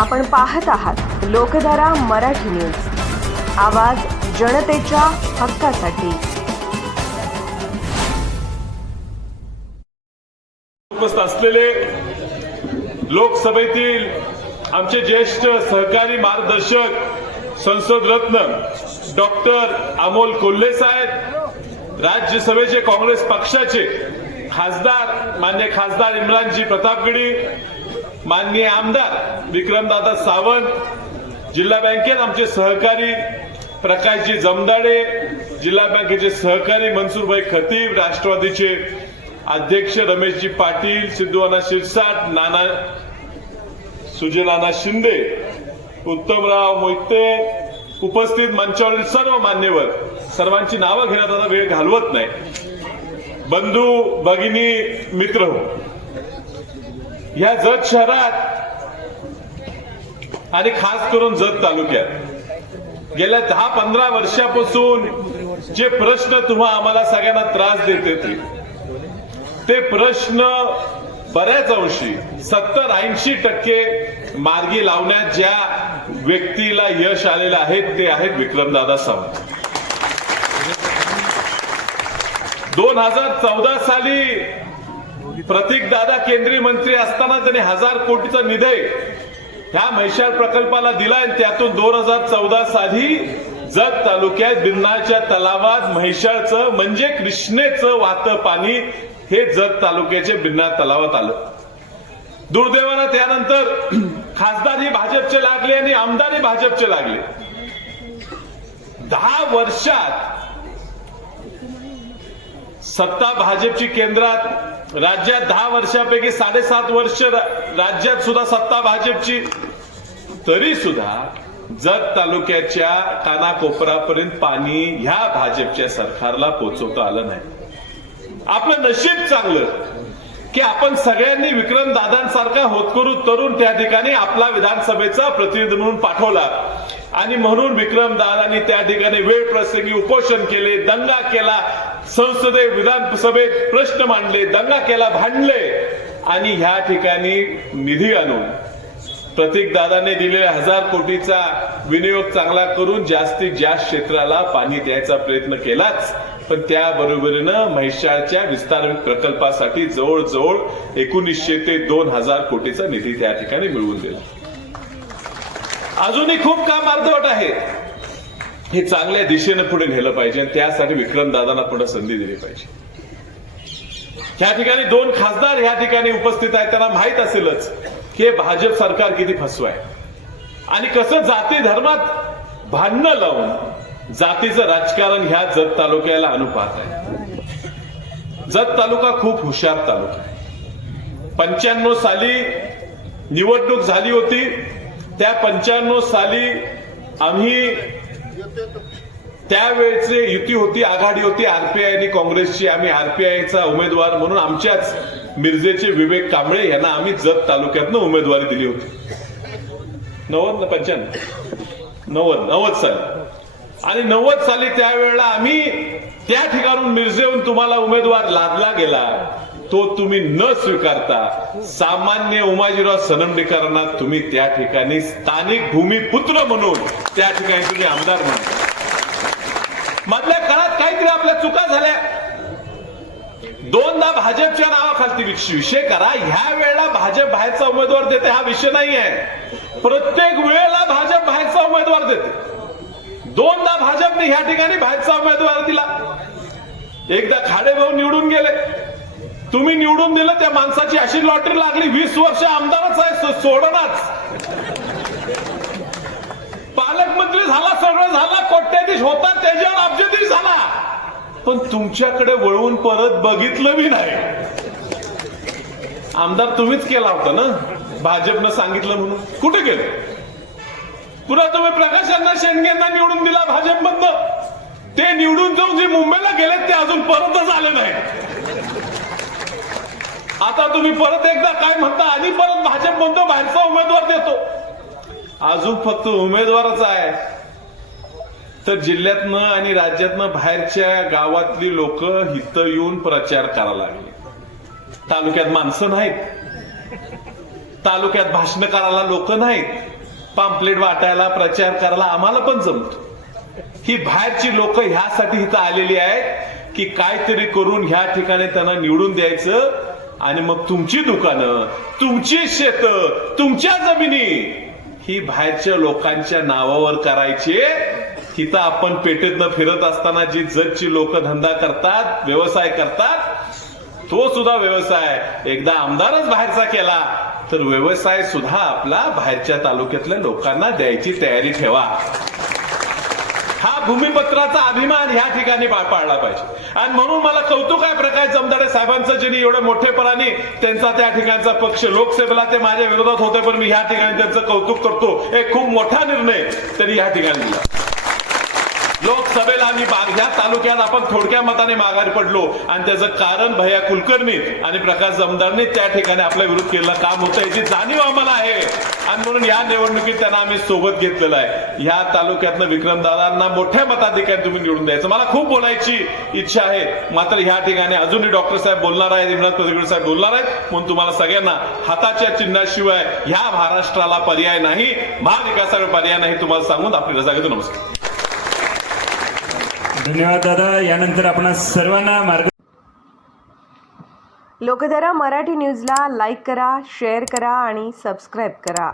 आपण पाहत आहात लोकधारा मराठी न्यूज. आवाज जनतेच्या हक्कासाठी. उपस्थित असलेले लोकसभेतील आमचे ज्येष्ठ सहकारी मार्गदर्शक संसद रत्न डॉक्टर अमोल कोल्हे साहेब राज्यसभेचे काँग्रेस पक्षाचे खासदार मान्य खासदार इम्रानजी प्रतापगडी माननीय आमदार विक्रमदादा सावंत जिल्हा बँकेत आमचे सहकारी प्रकाशजी जमदाडे जिल्हा बँकेचे सहकारी मनसूरभाई खतीब राष्ट्रवादीचे अध्यक्ष रमेशजी पाटील सिद्धूनाना शिरसाट नाना सुजनाना शिंदे उत्तमराव मोहिते उपस्थित मंचावरील सर्व मान्यवर सर्वांची नावं घेण्यात आता वेळ घालवत नाही. बंधू भगिनी मित्र हो या जत शहरात आणि खास करून जत तालुक्यात गेल्या दहा पंधरा वर्षापासून जे प्रश्न तुम्हा आम्हाला सगळ्यांना त्रास देत येतील ते प्रश्न बऱ्याच अंशी सत्तर ऐंशी टक्के मार्गी लावण्यात ज्या व्यक्तीला यश आलेलं आहे ते आहेत विक्रमदादा सावंत. दोन हजार चौदा साली प्रतीक दादा केंद्रीय मंत्री असताना त्यांनी हजार कोटीचा निधी ह्या म्हैशाळ प्रकल्पाला दिला आणि त्यातून दोन हजार चौदा साली जत तालुक्यात बिन्नाच्या तलावात म्हैशाळचं म्हणजे कृष्णेचं वाहतं पाणी हे जत तालुक्याचे बिन्ना तलावात आलं. दुर्दैवानं त्यानंतर खासदारी भाजपचे लागले आणि आमदारही भाजपचे लागले. दहा वर्षात सत्ता भाजपची केंद्रात राज्यात दहा वर्षापैकी साडेसात वर्ष राज्यात सुद्धा सत्ता भाजपची. तरी सुद्धा जत तालुक्याच्या कानाकोपरापर्यंत पाणी ह्या भाजपच्या सरकारला पोचवता आलं नाही. आपलं नशीब चांगलं की आपण सगळ्यांनी विक्रम दादांसारखा होतकरू तरुण त्या ठिकाणी आपला विधानसभेचा प्रतिनिधी म्हणून पाठवला. आणि म्हणून विक्रम दादांनी त्या ठिकाणी वेळ प्रसंगी उपोषण केले दंगा केला संसदे विधानसभेत प्रश्न मांडले दंगा केला भांडले. आणि ह्या ठिकाणी निधी आणून प्रतीक दादाने दिलेल्या हजार कोटीचा विनियोग चांगला करून जास्तीत जास्त क्षेत्राला पाणी द्यायचा प्रयत्न केलाच. पण त्याबरोबरीनं म्हैसाळच्या विस्तार प्रकल्पासाठी जवळजवळ एकोणीसशे ते दोन हजार कोटीचा निधी त्या ठिकाणी मिळवून दिला. अजूनही खूप काम अर्धवट आहे. हे चांगल्या दिशेनं पुढे नेलं पाहिजे आणि त्यासाठी विक्रम दादांना पुढे संधी दिली पाहिजे. या ठिकाणी दोन खासदार या ठिकाणी उपस्थित आहेत त्यांना माहीत असेलच की हे भाजप सरकार किती फसव आहे. आणि कसं जाती धर्मात भांडणं लावून जातीचं राजकारण ह्या जत तालुक्याला अनुपात आहे. जत तालुका खूप हुशार तालुका आहे. पंच्याण्णव साली निवडणूक झाली होती. त्या पंच्याण्णव साली आम्ही त्यावेळेचे युती होती आघाडी होती आरपीआय आणि काँग्रेसची. आम्ही आरपीआयचा उमेदवार म्हणून आमच्याच मिरजेचे विवेक कांबळे यांना आम्ही जत तालुक्यातनं उमेदवारी दिली होती. नव्वद ना पंच्याण्णव? नव्वद नव्वद साली. आणि नव्वद साली त्यावेळेला आम्ही त्या ठिकाणून मिरजेहून तुम्हाला उमेदवार लादला गेला. तो तुम्ही न स्वीकारता सामान्य उमाजीराव सनमडेकरांना तुम्ही त्या ठिकाणी स्थानिक भूमिपुत्र म्हणून त्या ठिकाणी तुम्ही आमदार म्हणता मधल्या काळात काहीतरी आपल्या चुका झाल्या. दोनदा भाजपच्या नावाखालती विष- विषय करा. ह्या वेळेला भाजप बाहेरचा उमेदवार देते हा विषय नाही आहे प्रत्येक वेळेला भाजप बाहेरचा उमेदवार देते. दोनदा भाजपने ह्या ठिकाणी बाहेरचा उमेदवार दिला. एकदा खाडे भाऊ निवडून गेले. तुम्ही निवडून दिलं त्या माणसाची अशी लॉटरी लागली वीस वर्ष आमदारच आहे सोडणाच पालकमंत्री झाला सगळं झाला कोट्याधीश होता त्याच्यावर अब्जाधीश झाला. पण तुमच्याकडे वळवून परत बघितलं बी नाही. आमदार तुम्हीच केला होता ना? भाजपनं सांगितलं म्हणून. कुठे गेले? पुन्हा तुम्ही प्रकाशांना शेंडगेंना निवडून दिला भाजपमधनं. ते निवडून जाऊन जे मुंबईला गेले ते अजून परतच आले नाही आता तुम्ही परत एकदा काय म्हणता? आणि परत भाजप म्हणतो बाहेरचा उमेदवार देतो. अजून फक्त उमेदवारच आहे. तर जिल्ह्यातनं आणि राज्यातनं बाहेरच्या गावातली लोक हिथं येऊन प्रचार करायला लागले. तालुक्यात माणसं नाहीत. तालुक्यात भाषण करायला लोक नाहीत. पाम्पलेट वाटायला प्रचार करायला आम्हाला पण जमतो. ही बाहेरची लोक ह्यासाठी इथं आलेली आहेत की काहीतरी करून ह्या ठिकाणी त्यांना निवडून द्यायचं. आणि मग तुमची दुकानं तुमची शेत तुमच्या जमिनी ही बाहेरच्या लोकांच्या नावावर करायची. तिथं आपण पेटेतनं फिरत असताना जी जगची लोक धंदा करतात व्यवसाय करतात तो सुद्धा व्यवसाय. एकदा आमदारच बाहेरचा केला तर व्यवसाय सुद्धा आपला बाहेरच्या तालुक्यातल्या लोकांना द्यायची तयारी ठेवा. हा भूमिपत्राचा अभिमान ह्या ठिकाणी पा- पाळला पाहिजे. आणि म्हणून मला कौतुक आहे प्रकाश जमदाडे साहेबांचं ज्यांनी एवढं मोठेपणाने त्यांचा त्या ठिकाणचा पक्ष लोकसभेला ते माझ्या विरोधात होते पण मी ह्या ठिकाणी त्यांचं कौतुक करतो. एक खूप मोठा निर्णय त्यांनी ह्या ठिकाणी दिला. लोकसभेला आम्ही बाग ह्या तालुक्यात आपण थोडक्या मताने माघारी पडलो. आणि त्याचं कारण भैया कुलकर्णी आणि प्रकाश जमदारने त्या ठिकाणी आपल्या विरोध केलेलं काम होतं. याची जाणीव आम्हाला आहे. आणि म्हणून या निवडणुकीत त्यांना आम्ही सोबत घेतलेलं आहे. ह्या तालुक्यातनं विक्रमदादांना मोठ्या मताधिकारी तुम्ही निवडून द्यायचं. मला खूप बोलायची इच्छा आहे. मात्र ह्या ठिकाणी अजूनही डॉक्टर साहेब बोलणार आहेत इम्रान पदगड साहेब बोलणार आहेत. म्हणून तुम्हाला सगळ्यांना हाताच्या चिन्हाशिवाय ह्या महाराष्ट्राला पर्याय नाही महाविकासाला पर्याय नाही तुम्हाला सांगून आपली रजा घेतो नमस्कार. धन्यवाद दादा. यानंतर आपण सर्वांना मार्ग लोकधारा मराठी न्यूजला लाईक करा शेअर करा आणि सबस्क्राईब करा.